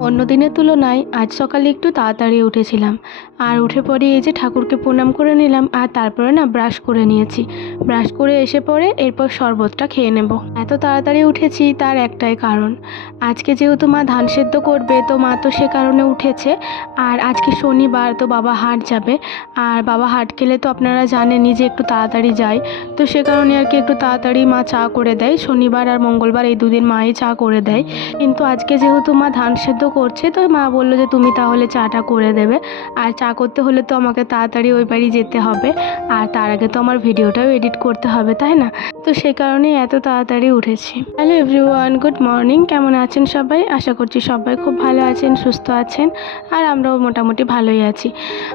অন্য দিনের তুলনায় আজ সকালে একটু তাড়াতাড়ি উঠেছিলাম। আর উঠে পরে এই যে ঠাকুরকে প্রণাম করে নিলাম, আর তারপরে না ব্রাশ করে নিয়েছি। ব্রাশ করে এসে পরে এরপর শরবতটা খেয়ে নেব। এত তাড়াতাড়ি উঠেছি তার একটাই কারণ। আজকে যেহেতু মা ধান সেদ্ধ করবে, তো মা তো সে কারণে উঠেছে। আর আজকে শনিবার, তো বাবা হাট যাবে। আর বাবা হাট গেলে তো আপনারা জানেনই যে একটু তাড়াতাড়ি যায়। তো সে কারণে আর কি একটু তাড়াতাড়ি মা চা করে দেয়। শনিবার আর মঙ্গলবার এই দুদিন মাই চা করে দেয়। কিন্তু আজকে যেহেতু মা ধান সেদ্ধ করছে, তো মা বলল যে তুমি তাহলে চাটা করে দেবে। আর চা করতে হলে তো আমাকে তাড়াতাড়ি ওই বাড়ি যেতে হবে। আর তার আগে তো আমার ভিডিওটাও এডিট করতে হবে, তাই না? তো সে কারণেই এত তাড়াতাড়ি উঠেছি। Hello everyone, good morning. কেমন আছেন সবাই? আশা করছি সবাই খুব ভালো আছেন, সুস্থ আছেন, আর আমরাও মোটামুটি ভালোই আছি।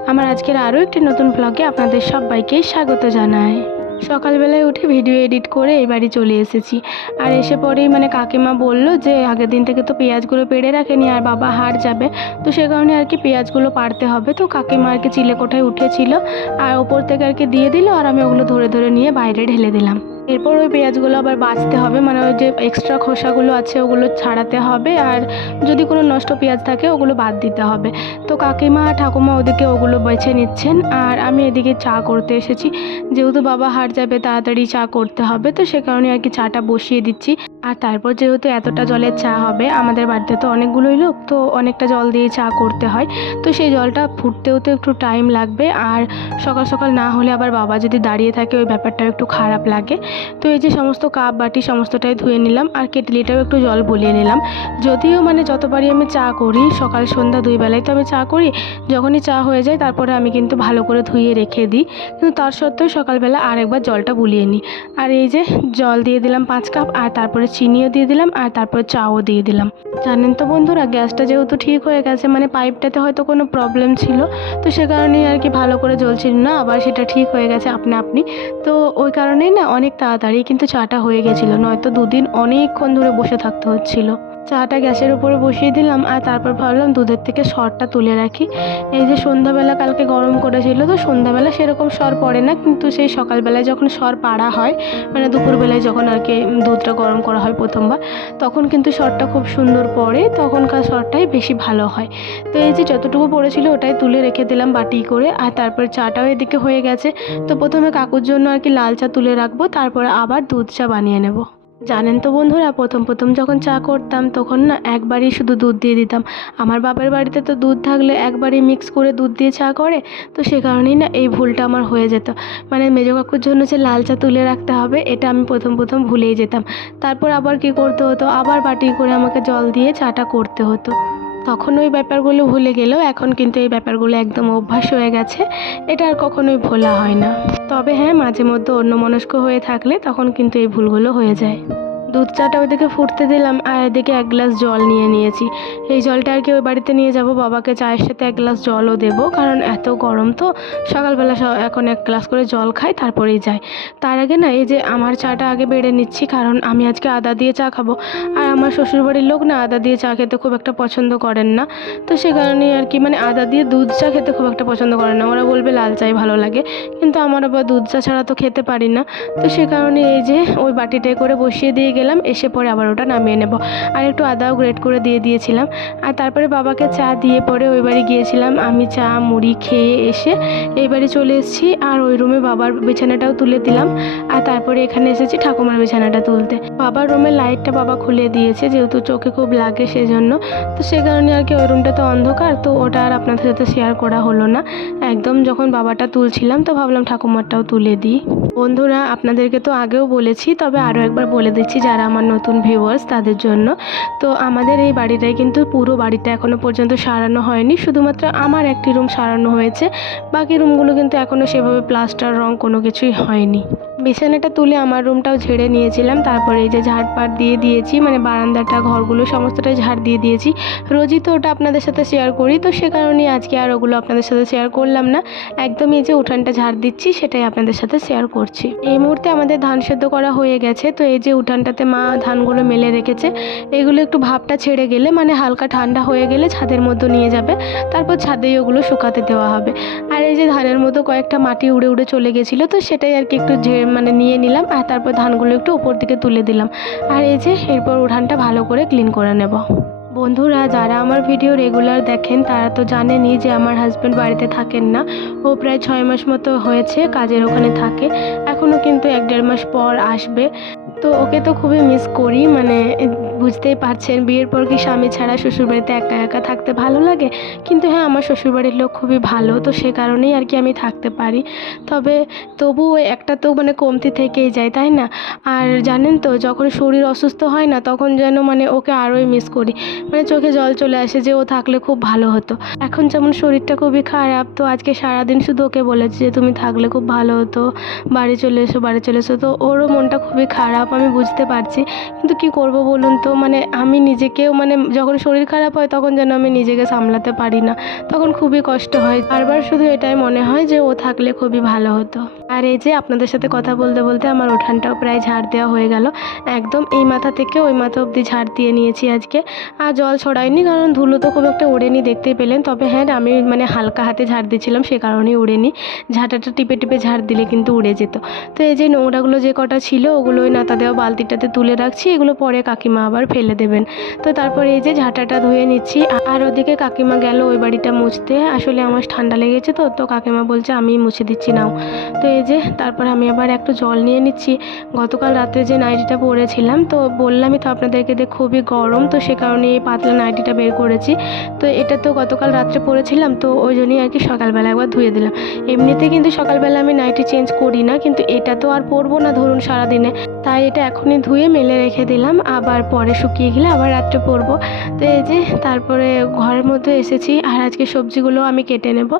আমার আজকের আরও একটি নতুন ব্লগে আপনাদের সবাইকে স্বাগত জানাই। সকালবেলায় উঠে ভিডিও এডিট করে এই বাড়ি চলে এসেছি। আর এসে পরেই মানে কাকিমা বলল যে, আগের দিন থেকে তো পেঁয়াজগুলো পেড়ে রাখেনি আর বাবা হার যাবে। তো সে কারণে আর কি পেঁয়াজগুলো পারতে হবে। তো কাকিমা আর কি চিলে কোঠায় উঠেছিল। আর ওপর থেকে আর কি দিয়ে দিল আর আমি ওগুলো ধরে ধরে নিয়ে বাইরে ঢেলে দিলাম। এরপর ওই পেঁয়াজগুলো আবার বাছতে হবে মানে ওই যে এক্সট্রা খোসাগুলো আছে ওগুলো ছাড়াতে হবে আর যদি কোনো নষ্ট পেঁয়াজ থাকে ওগুলো বাদ দিতে হবে। তো কাকিমা, ঠাকুমা ওদিকে ওগুলো বেছে নিচ্ছেন আর আমি এদিকে চা করতে এসেছি। যেহেতু বাবা হার যাবে, তাড়াতাড়ি চা করতে হবে, তো সে কারণে আর কি চাটা বসিয়ে দিচ্ছি। আর তারপর যেহেতু এতটা জলের চা হবে, আমাদের বাড়িতে তো অনেকগুলোই লোক, তো অনেকটা জল দিয়ে চা করতে হয়। তো সেই জলটা ফুটতেও তো একটু টাইম লাগবে, আর সকাল সকাল না হলে আবার বাবা যদি দাঁড়িয়ে থাকে, ওই ব্যাপারটাও একটু খারাপ লাগে। তো এই যে সমস্ত কাপ, বাটি সমস্তটাই ধুয়ে নিলাম, আর কেটলিটাও একটু জল বলিয়ে নিলাম। যদিও মানে যতবারই আমি চা করি, সকাল, সন্ধ্যা দুই বেলায় তো আমি চা করি, যখনই চা হয়ে যায়, তারপরে আমি কিন্তু ভালো করে ধুয়ে রেখে দিই। কিন্তু তার সত্ত্বেও সকালবেলা আরেকবার জলটা বুলিয়ে নিই। আর এই যে জল দিয়ে দিলাম পাঁচ কাপ, আর তারপরে চিনিও দিয়ে দিলাম আর তারপর চাও দিয়ে দিলাম। জানেন তো বন্ধুরা, গ্যাসটা যেহেতু ঠিক হয়ে গেছে মানে পাইপটাতে হয়তো কোনো প্রবলেম ছিল, তো সে কারণেই আর কি ভালো করে জ্বলছিল না, আবার সেটা ঠিক হয়ে গেছে আপনা আপনি। তো ওই কারণেই না অনেক তাড়াতাড়ি কিন্তু চাটা হয়ে গেছিল, নয়তো দুদিন অনেকক্ষণ ধরে বসে থাকতে হচ্ছিল। চাটা গ্যাসের উপরে বসিয়ে দিলাম আর তারপর ভাবলাম দুধের থেকে সরটা তুলে রাখি। এই যে সন্ধ্যাবেলা কালকে গরম করেছিল তো সন্ধ্যাবেলা সেরকম সর পড়ে না, কিন্তু সেই সকালবেলায় যখন সর পাড়া হয় মানে দুপুরবেলায় যখন আর কি দুধটা গরম করা হয় প্রথমবার, তখন কিন্তু সরটা খুব সুন্দর পড়ে, তখনকার সরটাই বেশি ভালো হয়। তো এই যে যতটুকু পড়েছিল ওটাই তুলে রেখে দিলাম বাটি করে, আর তারপর চাটাও এদিকে হয়ে গেছে। তো প্রথমে কাকুর জন্য আর কি লাল চা তুলে রাখব, তারপরে আবার দুধ চা বানিয়ে নেব। জানেন তো বন্ধুরা, প্রথম প্রথম যখন চা করতাম তখন না একবারই শুধু দুধ দিয়ে দিতাম। আমার বাবার বাড়িতে তো দুধ থাকলে একবারই মিক্স করে দুধ দিয়ে চা করে, তো সে কারণেই না এই ভুলটা আমার হয়ে যেত। মানে মেজো কাকুর জন্য যে লাল চা তুলে রাখতে হবে, এটা আমি প্রথম প্রথম ভুলেই যেতাম। তারপর আবার কি করতে হতো? আবার বাটি করে আমাকে জল দিয়ে চাটা করতে হতো। তখন ওই ব্যাপারগুলো ভুলে গেলেও এখন কিন্তু এই ব্যাপারগুলো একদম অভ্যাস হয়ে গেছে। এটা আর কখনোই ভোলা হয় না। তবে হ্যাঁ মাঝে মধ্যে অন্যমনস্ক হয়ে থাকলে তখন কিন্তু এই ভুলগুলো হয়ে যায়। দুধ চাটা ওইদিকে ফুটতে দিলাম আর এদিকে এক গ্লাস জল নিয়ে নিয়েছি। এই জলটা আর কি ওই বাড়িতে নিয়ে যাব, বাবাকে চায়ের সাথে এক গ্লাস জলও দেবো, কারণ এত গরম তো। সকালবেলা এখন এক গ্লাস করে জল খাই, তারপরেই যাই। তার আগে না, এই যে আমার চাটা আগে বেড়ে নিচ্ছি, কারণ আমি আজকে আদা দিয়ে চা খাব। আর আমার শ্বশুরবাড়ির লোক না, আদা দিয়ে চা খেতে খুব একটা পছন্দ করেন না। তো সে কারণেই আর কি মানে আদা দিয়ে দুধ চা খেতে খুব একটা পছন্দ করেন না। ওরা বলবে লাল চাই ভালো লাগে, কিন্তু আমার আবার দুধ চা ছাড়া তো খেতে পারি না। তো সে কারণে এই যে ওই বাটিটায় করে বসিয়ে দিয়ে গেলাম, এসে পরে আবার ওটা নামিয়ে নেব। আর একটু আদাও গ্রেট করে দিয়ে দিয়েছিলাম। আর তারপরে বাবাকে চা দিয়ে পরে ওই বাড়ি গিয়েছিলাম। আমি চা, মুড়ি খেয়ে এসে এই বাড়ি চলে এসেছি। আর ওই রুমে বাবার বিছানাটাও তুলে দিলাম। আর তারপরে এখানে এসেছি ঠাকুমার বিছানাটা তুলতে। বাবার রুমের লাইটটা বাবা খুলে দিয়েছে, যেহেতু চোখে খুব লাগে সেজন্য। তো সে কারণে আর কি ওই রুমটা তো অন্ধকার, তো ওটা আর আপনাদের সাথে শেয়ার করা হলো না। একদম যখন বাবাটা তুলছিলাম, তো ভাবলাম ঠাকুমারটাও তুলে দিই। বন্ধুরা, আপনাদেরকে তো আগেও বলেছি, তবে আরও একবার বলে দিচ্ছি যারা আমার নতুন ভিউয়ার্স তাদের জন্য। তো আমাদের এই বাড়িটাই কিন্তু পুরো বাড়িটা এখনও পর্যন্ত সারানো হয়নি। শুধুমাত্র আমার একটি রুম সারানো হয়েছে। বাকি রুমগুলো কিন্তু এখনও সেভাবে প্লাস্টার রং কোনো কিছুই হয়নি। বিছানাটা তুলে আমার রুমটাও ঝেড়ে নিয়েছিলাম। তারপরে এই যে ঝাড়পাট দিয়ে দিয়েছি মানে বারান্দাটা, ঘরগুলো সমস্তটাই ঝাড় দিয়ে দিয়েছি। রোজই তো ওটা আপনাদের সাথে শেয়ার করি, তো সে কারণেই আজকে আর ওগুলো আপনাদের সাথে শেয়ার করলাম না। একদম এই যে উঠানটা ঝাড় দিচ্ছি, সেটাই আপনাদের সাথে শেয়ার করছি। এই মুহূর্তে আমাদের ধান সেদ্ধ করা হয়ে গেছে, তো এই যে উঠানটাতে মা ধানগুলো মেলে রেখেছে, এগুলো একটু ভাবটা ছেড়ে গেলে মানে হালকা ঠান্ডা হয়ে গেলে ছাদের মধ্যে নিয়ে যাবে, তারপর ছাদেই ওগুলো শুকাতে দেওয়া হবে। আর এই যে ধানের মতো কয়েকটা মাটি উড়ে উড়ে চলে গেছিল, তো সেটাই আর কি একটু মানে নিয়ে নিলাম আর তারপর ধানগুলো একটু উপর দিকে তুলে দিলাম। আর এই যে এরপর উঠানটা ভালো করে ক্লিন করে নেব। বন্ধুরা, যারা আমার ভিডিও রেগুলার দেখেন, তারা তো জানেনই যে আমার হাজব্যান্ড বাড়িতে থাকেন না। ও প্রায় ছয় মাস মতো হয়েছে, কাজের ওখানে থাকে। এখনও কিন্তু এক দেড় মাস পর আসবে। তো ওকে তো খুবই মিস করি মানে বুঝতেই পারছেন, বিয়ের পর কি স্বামী ছাড়া শ্বশুরবাড়িতে একা একা থাকতে ভালো লাগে? কিন্তু হ্যাঁ আমার শ্বশুরবাড়ির লোক খুবই ভালো, তো সে কারণেই আর কি আমি থাকতে পারি। তবে তবুও একটা তো মানে কমতি থেকেই যায়, তাই না? আর জানেন তো, যখন শরীর অসুস্থ হয় না, তখন যেন মানে ওকে আরোই মিস করি। মানে চোখে জল চলে আসে যে ও থাকলে খুব ভালো হতো। এখন যেমন শরীরটা খুবই খারাপ, তো আজকে সারাদিন শুধু ওকে বলেছে যে, তুমি থাকলে খুব ভালো হতো, বাড়ি চলে এসো, বাড়ি চলে এসো। তো ওরও মনটা খুবই খারাপ, আমি বুঝতে পারছি। কিন্তু কি করব বলুন তো? মানে আমি নিজেকেও মানে যখন শরীর খারাপ হয় তখন যেন আমি নিজেকে সামলাতে পারি না, তখন খুবই কষ্ট হয়। বারবার শুধু এটাই মনে হয় যে ও থাকলে খুবই ভালো হতো। আর এই যে আপনাদের সাথে কথা বলতে বলতে আমার উঠানটাও প্রায় ঝাড় দেওয়া হয়ে গেল। একদম এই মাথা থেকে ওই মাথা অবধি ঝাড় দিয়ে নিয়েছি আজকে। আর জল ছড়ায়নি, কারণ ধুলো তো খুব একটা ওড়েনি দেখতেই পেলেন। তবে হ্যাঁ আমি মানে হালকা হাতে ঝাড় দিচ্ছিলাম সে কারণেই উড়েনি ঝাঁটাটা টিপে টিপে ঝাড় দিলে কিন্তু উড়ে যেত। তো এই যে নোংরাগুলো যে কটা ছিল, ওগুলো ওই নাতা দেওয়া বালতিটাতে তুলে রাখছি, এগুলো পরে কাকিমা আবার ফেলে দেবেন। তো তারপরে এই যে ঝাঁটাটা ধুয়ে নিচ্ছি। আর ওদিকে কাকিমা গেল ওই বাড়িটা মুছতে। আসলে আমার ঠান্ডা লেগেছে তো তো কাকিমা বলছে আমি মুছে দিচ্ছি, নাও। তো এই যে, তারপর আমি আবার একটু জল নিয়ে নিচ্ছি। গতকাল রাতে যে নাইটিটা পরেছিলাম, তো বললামই তো আপনাদেরকে যে খুবই গরম, তো সে কারণে এই পাতলা নাইটিটা বের করেছি। তো এটা তো গতকাল রাত্রে পরেছিলাম, তো ওই জন্যই আর কি সকালবেলা একবার ধুয়ে দিলাম। এমনিতে কিন্তু সকালবেলা আমি নাইটি চেঞ্জ করি না, কিন্তু এটা তো আর পরবো না ধরুন সারাদিনে। তাই এটা এখনই ধুয়ে মেলে রেখে দিলাম। আবার পরে শুকিয়ে গেলে আবার রাত্রে পরবো। তো এই যে তারপরে ঘরের মধ্যে এসেছি আর আজকে সবজিগুলো আমি কেটে নেব।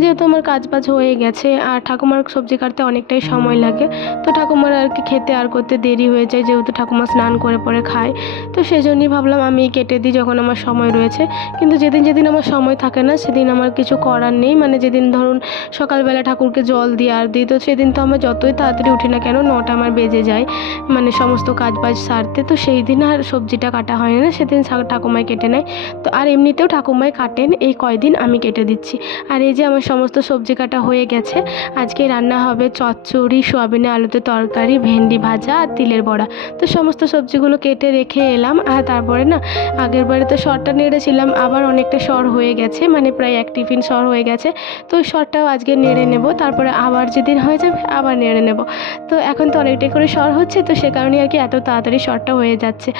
যেহেতু আমার কাজ বাজ হয়ে গেছে, আর ঠাকুমার সবজি কাটতে অনেকটাই সময় লাগে, তো ঠাকুমার আর কি খেতে আর করতে দেরি হয়ে যায়, যেহেতু ঠাকুমা স্নান করে পরে খায়। তো সেজন্যই ভাবলাম আমি কেটে দিই যখন আমার সময় রয়েছে। কিন্তু যেদিন যেদিন আমার সময় থাকে না, সেদিন আমার কিছু করার নেই। মানে যেদিন ধরুন সকালবেলা ঠাকুরকে জল দিয়ে আর দিই, তো সেদিন তো আমার যতই তাড়াতাড়ি উঠি না কেন, নটা আমার বেজে যায়। মানে সমস্ত কাজ বাজ সারতে, তো সেই দিন আর সবজিটা কাটা হয় না, সেদিন ঠাকুমাই কেটে নেয়। তো আর এমনিতেও ঠাকুমাই কাটেন, এই কয়দিন আমি কেটে দিচ্ছি। আর এই যে আমার সমস্ত সবজি কাটা হয়ে গেছে, আজকে রান্না হবে চচ্চড়ি সোয়াবিনে আলুতে তরকারি, ভেন্ডি ভাজা আর তিলের বড়া। তো সমস্ত সবজিগুলো কেটে রেখে এলাম, আর তারপরে না, আগের বারে তো শরটা নেড়েছিলাম আবার অনেকটা সর হয়ে গেছে মানে প্রায় এক টিফিন সর হয়ে গেছে। তো ওই সরটাও আজকে নেড়ে নেব, তারপরে আবার যেদিন হয়ে যাবে আবার নেড়ে নেব। তো এখন তো অনেকটাই করে সর হচ্ছে তো সে কারণেই আর কি এত তাড়াতাড়ি সরটা হয়ে যাচ্ছে।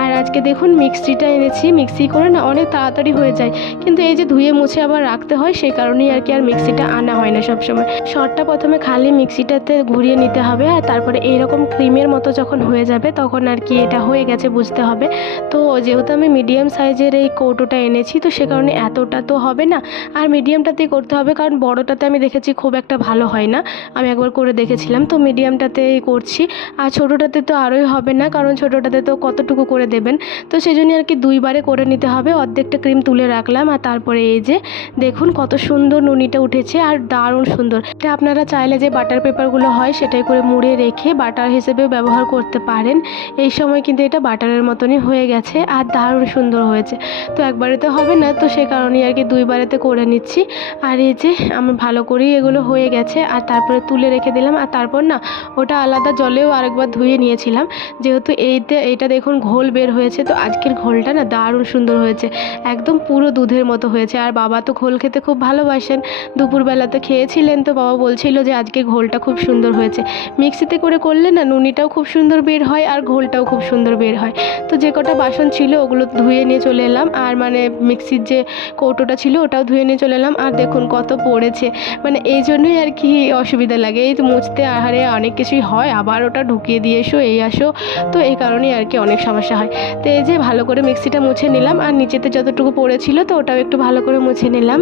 আর আজকে দেখুন মিক্সিটা এনেছি, মিক্সি করে না অনেক তাড়াতাড়ি হয়ে যায়। কিন্তু এই যে ধুয়ে মুছে আবার রাখতে হয় সেই কারণেই আর কি আর মিক্সিটা আনা হয় না সবসময়। সরটা প্রথমে খালি মিক্সিটাতে ঘুরিয়ে নিতে হবে আর তারপরে এইরকম ক্রিমের মতো যখন হয়ে যাবে তখন আর কি এটা হয়ে গেছে বুঝতে হবে। তো যেহেতু আমি মিডিয়াম সাইজের এই কৌটোটা এনেছি, তো সে কারণে এতটা তো হবে না। আর মিডিয়ামটাতেই করতে হবে কারণ বড়টাতে আমি দেখেছি খুব একটা ভালো হয় না। আমি একবার করে দেখেছিলাম, তো মিডিয়ামটাতেই করছি। আর ছোটোটাতে তো আরোই হবে না, কারণ ছোটোটাতে তো কতটুকু করে দেবেন? তো সেই জন্য আর কি দুইবারে করে নিতে হবে। অর্ধেকটা ক্রিম তুলে রাখলাম আর তারপরে এই যে, দেখুন কত সুন্দর নুনিটা উঠেছে আর দারুণ সুন্দর। এটা আপনারা চাইলে যে বাটার পেপারগুলো হয় সেটাই করে মুড়ে রেখে বাটার হিসেবেও ব্যবহার করতে পারেন। এই সময় কিন্তু এটা বাটারের মতনই হয়ে গেছে আর দারুণ সুন্দর হয়েছে। তো একবারে তো হবে না, তো সে কারণেই আর কি দুইবারেতে করে নিচ্ছি। আর এই যে আমি ভালো করেই এগুলো হয়ে গেছে। আর তারপরে তুলে রেখে দিলাম। আর তারপর না, ওটা আলাদা জলেও আরেকবার ধুয়ে নিয়েছিলাম। যেহেতু এইতে, এইটা দেখুন ঘোল বের হয়েছে, তো আজকের ঘোলটা না দারুণ সুন্দর হয়েছে। একদম পুরো দুধের মতো হয়েছে। আর বাবা তো ঘোল খেতে খুব ভালোবাসেন। দুপুরবেলা তো খেয়েছিলেন, তো বাবা বলছিল যে আজকে ঘোলটা খুব সুন্দর হয়েছে। মিক্সিতে করে করলে না নুনিটাও খুব সুন্দর বের হয় আর ঘোলটাও খুব সুন্দর বের হয়। তো যে কটা বাসন ছিল ওগুলো ধুয়ে নিয়ে চলে এলাম। আর মানে মিক্সির যে কৌটোটা ছিল ওটাও ধুয়ে নিয়ে চলে এলাম। আর দেখুন কত পড়েছে। মানে এই জন্যই আর কি অসুবিধা লাগে। এই তো মুছতে আহারে অনেক কিছুই হয়, আবার ওটা ঢুকিয়ে দিয়ে এসো এই আসো। তো এই কারণেই আর কি অনেক সমস্যা হয়। তো এই যে ভালো করে মিক্সিটা মুছে নিলাম আর নিচেতে যতটুকু পড়েছিল তো ওটাও একটু ভালো করে মুছে নিলাম।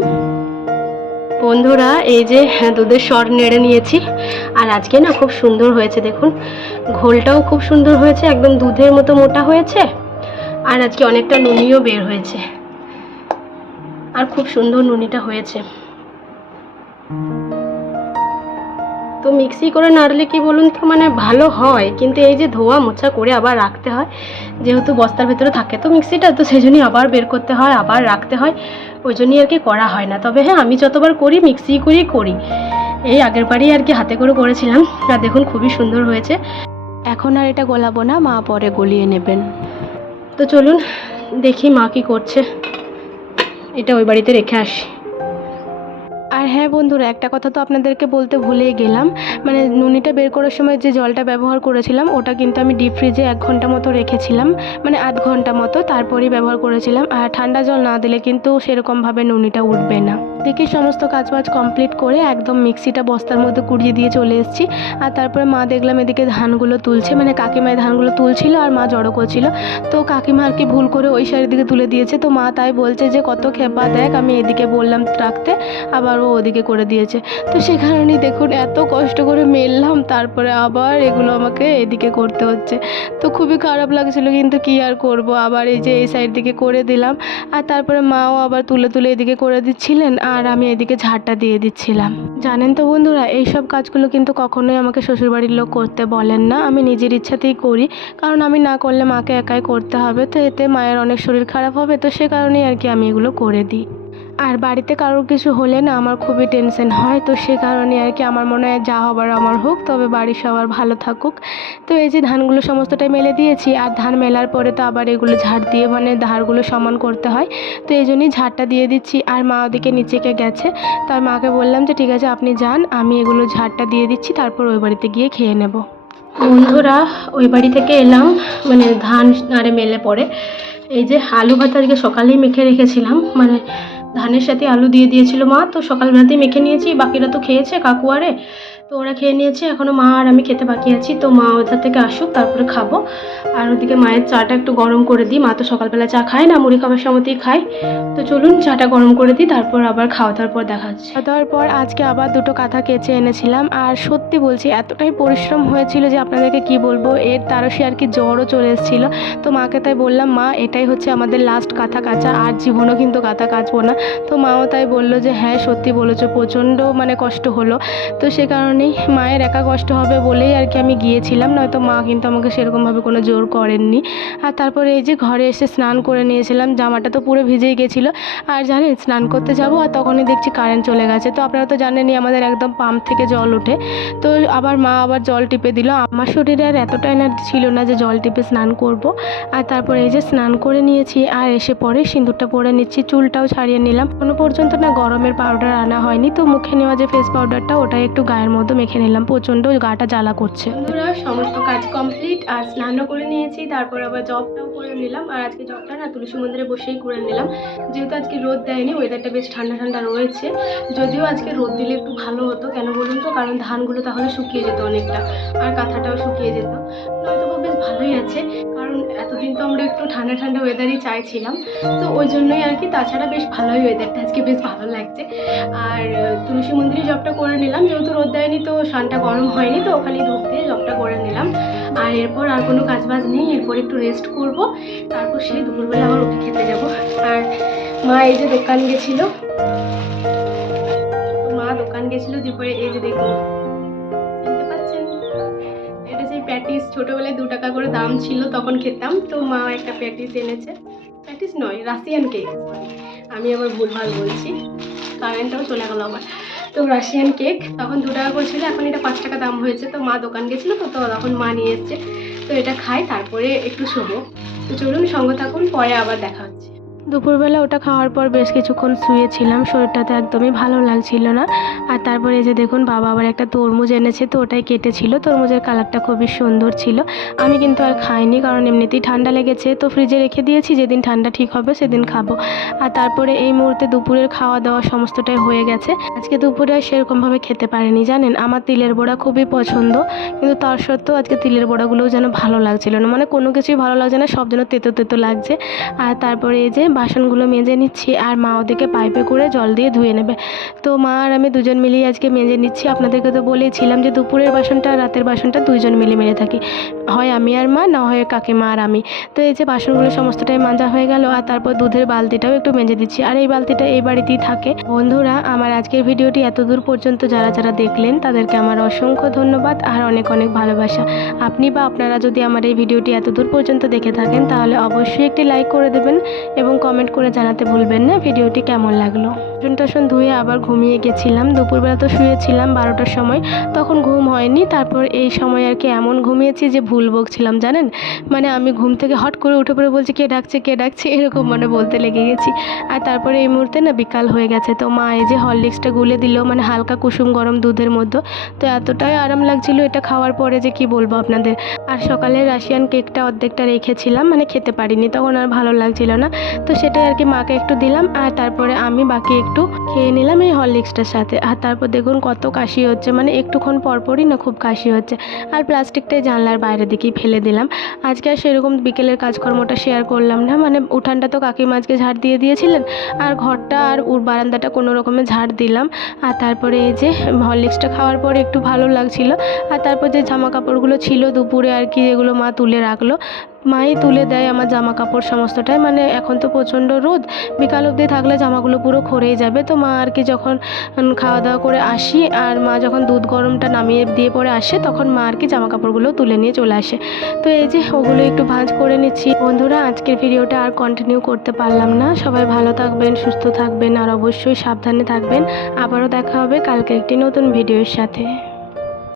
বন্ধুরা এই যে হ্যাঁ, দুধের স্বর নেড়ে নিয়েছি। আর আজকে না খুব সুন্দর হয়েছে দেখুন। ঘোলটাও খুব সুন্দর হয়েছে একদম দুধের মতো মোটা হয়েছে। আর আজকে অনেকটা নুনিও বের হয়েছে। আর খুব সুন্দর নুনিটা হয়েছে। তো মিক্সি করে নাড়লে কি বলুন তো মানে ভালো হয়। কিন্তু এই যে ধোয়া মোছা করে আবার রাখতে হয় যেহেতু বস্তার ভেতরে থাকে তো মিক্সিটা তো সেই জন্যই আবার বের করতে হয় আবার রাখতে হয়। ওই জন্যই আর কি করা হয় না। তবে হ্যাঁ আমি যতবার করি মিক্সি করেই করি। এই আগের বারই আর কি হাতে করে করেছিলাম। আর দেখুন খুবই সুন্দর হয়েছে। এখন আর এটা গলাবো না মা পরে গলিয়ে নেবেন। তো চলুন দেখি মা কি করছে। এটা ওই বাড়িতে রেখে আসি। আর হ্যাঁ বন্ধুরা, একটা কথা তো আপনাদেরকে বলতে ভুলেই গেলাম। মানে নুনিটা বের করার সময় যে জলটা ব্যবহার করেছিলাম, ওটা কিন্তু আমি ডিপ ফ্রিজে এক ঘণ্টা মতো রেখেছিলাম। মানে আধ ঘণ্টা মতো তারপরেই ব্যবহার করেছিলাম। আর ঠান্ডা জল না দিলে কিন্তু সেরকমভাবে নুনিটা উঠবে না। দেখি সমস্ত কাজবাজ কমপ্লিট করে একদম মিক্সিটা বস্তার মধ্যে কুড়িয়ে দিয়ে চলে এসেছি। আর তারপরে মা দেখলাম এদিকে ধানগুলো তুলছে। মানে কাকিমা এই ধানগুলো তুলছিল আর মা জড়ো করছিল। তো কাকিমা আর কি ভুল করে ওই সাইডের দিকে তুলে দিয়েছে। তো মা তাই বলছে যে, কত খেপা দেখ, আমি এদিকে বললাম রাখতে। আবার ও ওদিকে করে দিয়েছে। তো সে কারণেই দেখুন, এত কষ্ট করে মেললাম, তারপরে আবার এগুলো আমাকে এদিকে করতে হচ্ছে। তো খুবই খারাপ লাগছিল, কিন্তু কি আর করব? আবার এই যে এই সাইড দিকে করে দিলাম, আর তারপরে মাও আবার তুলে তুলে এদিকে করে দিচ্ছিলেন, আর আমি এদিকে ঝাড়টা দিয়ে দিচ্ছিলাম। জানেন তো বন্ধুরা এই সব কাজগুলো কিন্তু কখনোই আমাকে শ্বশুরবাড়ির লোক করতে বলেন না। আমি নিজের ইচ্ছাতেই করি, কারণ আমি না করলে মাকে একাই করতে হবে। তো এতে মায়ের অনেক শরীর খারাপ হবে, তো সে কারণেই আর কি আমি এগুলো করে দিই। আর বাড়িতে কারোর কিছু হলে না আমার খুবই টেনশন হয়। তো সে কারণে আর কি আমার মনে হয় যা হবার আমার হোক, তবে বাড়ির সবার ভালো থাকুক। তো এই যে ধানগুলো সমস্তটাই মেলে দিয়েছি, আর ধান মেলার পরে তো আবার এগুলো ঝাড় দিয়ে মানে ধারগুলো সমান করতে হয়। তো এই জন্যই ঝাড়টা দিয়ে দিচ্ছি, আর মা ওদিকে নিচেকে গেছে। তাই মাকে বললাম যে, ঠিক আছে, আপনি যান, আমি এগুলো ঝাড়টা দিয়ে দিচ্ছি, তারপর ওই বাড়িতে গিয়ে খেয়ে নেব। বন্ধুরা, ওই বাড়ি থেকে এলাম মানে ধান নাড়ে মেলে পরে। এই যে আলু ভাত আজকে সকালেই মেখে রেখেছিলাম মানে ধানের সাথে আলু দিয়ে দিয়েছিল মা তো সকালবেলাতেই মেখে নিয়েছি বাকিরা তো খেয়েছে কাকুয়ারে তো ওরা খেয়ে নিয়েছে এখনও মা আর আমি খেতে বাকি আছি। তো মা ওধার থেকে আসুক, তারপরে খাব। আর ওদিকে মায়ের চাটা একটু গরম করে দিই। মা তো সকালবেলা চা খায় না, মুড়ি খাবার সময়তেই খায়। তো চলুন, চাটা গরম করে দিই, তারপর আবার খাওয়া দাওয়ার পর দেখা হচ্ছে। খাওয়া দাওয়ার পর আজকে আবার দুটো কাঁথা কেচে এনেছিলাম। আর সত্যি বলছি, এতটাই পরিশ্রম হয়েছিল যে আপনাদেরকে কি বলব, এর তারসে আর কি জ্বরও চলে এসেছিল। তো মাকে তাই বললাম, মা, এটাই হচ্ছে আমাদের লাস্ট কাঁথা কাচা, আর জীবনও কিন্তু কাঁথা কাচবো না। তো মাও তাই বলল যে হ্যাঁ সত্যি বলেছ, প্রচণ্ড মানে কষ্ট হলো। তো সে কারণেই মায়ের একা কষ্ট হবে বলেই আর কি আমি গিয়েছিলাম, নয়তো মা কিন্তু আমাকে সেরকমভাবে কোনো জোর করেননি। আর তারপরে এই যে ঘরে এসে স্নান করে নিয়েছিলাম, জামাটা তো পুরো ভিজেই গেছিল। আর জানেন, স্নান করতে যাব আর তখনই দেখছি কারেন্ট চলে গেছে। তো আপনারা তো জানেনই আমাদের একদম পাম্প থেকে জল ওঠে। তো আবার মা আবার জল টিপে দিল। আমার শরীরে আর এতটা এনার্জি ছিল না যে জল টিপে স্নান করব। আর তারপরে এই যে স্নান করে নিয়েছি, আর এসে পরে সিঁদুরটা পরে নিচ্ছি, চুলটাও ছাড়িয়ে নিলাম। কোনো পর্যন্ত না গরমের পাউডার আনা হয়নি। তো মুখে নেওয়া যে ফেস পাউডারটা ওটাই একটু গায়ের মধ্যে মেখে নিলাম, প্রচণ্ড গাটা জ্বালা করছে। সমস্ত কাজ কমপ্লিট আর স্নানও করে নিয়েছি, তারপর আবার জবটাও করে নিলাম, আর আজকে জবটা না তুলসী মন্দিরে বসেই করে নিলাম। যেহেতু আজকে রোদ দেয়নি ওয়েদারটা বেশ ঠান্ডা ঠান্ডা রয়েছে, যদিও আজকে রোদ দিলে একটু ভালো হতো, কেন বলুন তো? কারণ ধানগুলো তাহলে শুকিয়ে যেত অনেকটা, আর কাঁথাটাও শুকিয়ে যেত। নয়তো বেশ ভালোই আছে কারণ এতদিন তো আমরা একটু ঠান্ডা ঠান্ডা ওয়েদারই চাইছিলাম। তো ওই জন্যই আর কি, তাছাড়া বেশ ভালোই ওয়েদারটা আজকে বেশ ভালো লাগছে। আর, তুলসী মন্দিরে জবটা করে নিলাম, যেহেতু রোদ দেয়নি তো সানটা গরম হয়নি, তো ওখানেই ধূপ দিয়ে জবটা করে নিলাম। আর এরপর আর কোনো কাজ বাজ নেই, এরপর একটু রেস্ট করব। তারপর সেই দুপুরবেলা আবার ওকে খেতে যাব। আর মা এই যে দোকান গেছিল। মা দোকান গেছিল দুপুরে, এই যে দেখুন। প্যাটিস ছোটোবেলায় দু টাকা করে দাম ছিল, তখন খেতাম। তো মা একটা প্যাটিস এনেছে। প্যাটিস নয়, রাশিয়ান কেক। আমি আবার ভুলভাল বলছি। কারেন্টটাও চলে গেল আবার। তো রাশিয়ান কেক, তখন দু টাকা করে ছিল, এখন এটা পাঁচ টাকা দাম হয়েছে। তো মা দোকান গেছিল তো তো তখন মা নিয়ে এসছে। তো এটা খাই, তারপরে একটু শোবো। তো চলুন সঙ্গে থাকুন, পরে আবার দেখা হচ্ছে। দুপুরবেলা ওটা খাওয়ার পর বেশ কিছুক্ষণ শুয়েছিলাম শরীরটাতে একদমই ভালো লাগছিল না। আর তারপরে যে দেখুন, বাবা আবার একটা তরমুজ এনেছে, তো ওটাই কেটেছিল। তরমুজের কালারটা খুবই সুন্দর ছিল। আমি কিন্তু আর খাইনি, কারণ এমনিতেই ঠান্ডা লেগেছে। তো ফ্রিজে রেখে দিয়েছি, যেদিন ঠান্ডা ঠিক হবে সেদিন খাব। আর তারপরে এই মুহূর্তে দুপুরের খাওয়া দাওয়া সমস্তটাই হয়ে গেছে। আজকে দুপুরে আর সেরকমভাবে খেতে পারিনি, জানেন? আমার তিলের বড়া খুবই পছন্দ, কিন্তু তার সত্ত্বেও আজকে তিলের বড়াগুলোও যেন ভালো লাগছিল না। মানে কোনো কিছুই ভালো লাগছে না, সব যেন তেতো তেতো লাগছে। আর তারপরে এই যে বাসনগুলো মেজে নিচ্ছি আর মা ওদিকে পাইপে করে জল দিয়ে ধুয়ে নেবে। তো মা আর আমি দুজন মিলিয়ে আজকে মেজে নিচ্ছি। আপনাদেরকে তো বলেছিলাম যে দুপুরের বাসনটা রাতের বাসনটা দুইজন মিলে মেরে থাকি। হয় আমি আর মা, না হয় কাকিমা আর আমি। তো এই যে বাসনগুলো সমস্তটাই মাজা হয়ে গেল আর তারপর দুধের বালতিটাও একটু মেজে দিচ্ছি। আর এই বালতিটা এই বাড়িতেই থাকে। বন্ধুরা, আমার আজকের ভিডিওটি এত দূর পর্যন্ত যারা যারা দেখলেন, তাদেরকে আমার অসংখ্য ধন্যবাদ আর অনেক অনেক ভালোবাসা। আপনি বা আপনারা যদি আমার এই ভিডিওটি এত দূর পর্যন্ত দেখে থাকেন, তাহলে অবশ্যই একটি লাইক করে দেবেন এবং কমেন্ট করে জানাতে ভুলবেন না। ভিডিওটি কেমন লাগল? বাসন টাসন ধুয়ে আবার ঘুমিয়ে গেছিলাম। দুপুরবেলা তো শুয়েছিলাম বারোটার সময়। তখন ঘুম হয়নি। তারপর এই সময় আর কি এমন ঘুমিয়েছি যে ভুল বকছিলাম, জানেন? মানে আমি ঘুম থেকে হট করে উঠে পড়ে বলছি, কে ডাকছে কে ডাকছে? এরকম মানে বলতে লেগে গেছি। আর তারপরে এই মুহূর্তে না বিকাল হয়ে গেছে। তো মা এই যে হরলিক্সটা গুলে দিল মানে হালকা কুসুম গরম দুধের মধ্যে, তো এতটাই আরাম লাগছিল এটা খাওয়ার পরে যে কি বলব আপনাদের। আর সকালে রাশিয়ান কেকটা অর্ধেকটা রেখেছিলাম মানে খেতে পারিনি, তখন আর ভালো লাগছিল না। তো সেটাই আর কি মাকে একটু দিলাম, আর তারপরে আমি বাকি একটু খেয়ে নিলাম এই হরলিক্সটার সাথে। আর তারপর দেখুন কত কাশি হচ্ছে মানে একটুক্ষণ পরপরই না খুব কাশি হচ্ছে। আর প্লাস্টিকটাই জানলার বাইরের দিকেই ফেলে দিলাম। আজকে আর সেরকম বিকেলের কাজকর্মটা শেয়ার করলাম না মানে উঠানটা তো কাকিমা আজকে ঝাড় দিয়ে দিয়েছিলেন। আর ঘরটা আর বারান্দাটা কোনো রকমে ঝাড় দিলাম। আর তারপরে এই যে হরলিক্সটা খাওয়ার পরে একটু ভালো লাগছিল। আর তারপর যে জামা কাপড়গুলো ছিল দুপুরে আর কি, যেগুলো মা তুলে রাখল মাই তুলে দেয় আমার জামা কাপড় সমস্তটাই। মানে এখন তো প্রচণ্ড রোদ, বিকাল অবধি থাকলে জামাগুলো পুরো খরেই যাবে। তো মা আর কি যখন খাওয়া দাওয়া করে আসি আর মা যখন দুধ গরমটা নামিয়ে দিয়ে পরে আসে, তখন মা আর কি জামা কাপড়গুলো তুলে নিয়ে চলে আসে। তো এই যে ওগুলো একটু ভাঁজ করে নিচ্ছি। বন্ধুরা, আজকের ভিডিওটা আর কন্টিনিউ করতে পারলাম না। সবাই ভালো থাকবেন, সুস্থ থাকবেন আর অবশ্যই সাবধানে থাকবেন। আবারও দেখা হবে কালকে একটি নতুন ভিডিওর সাথে।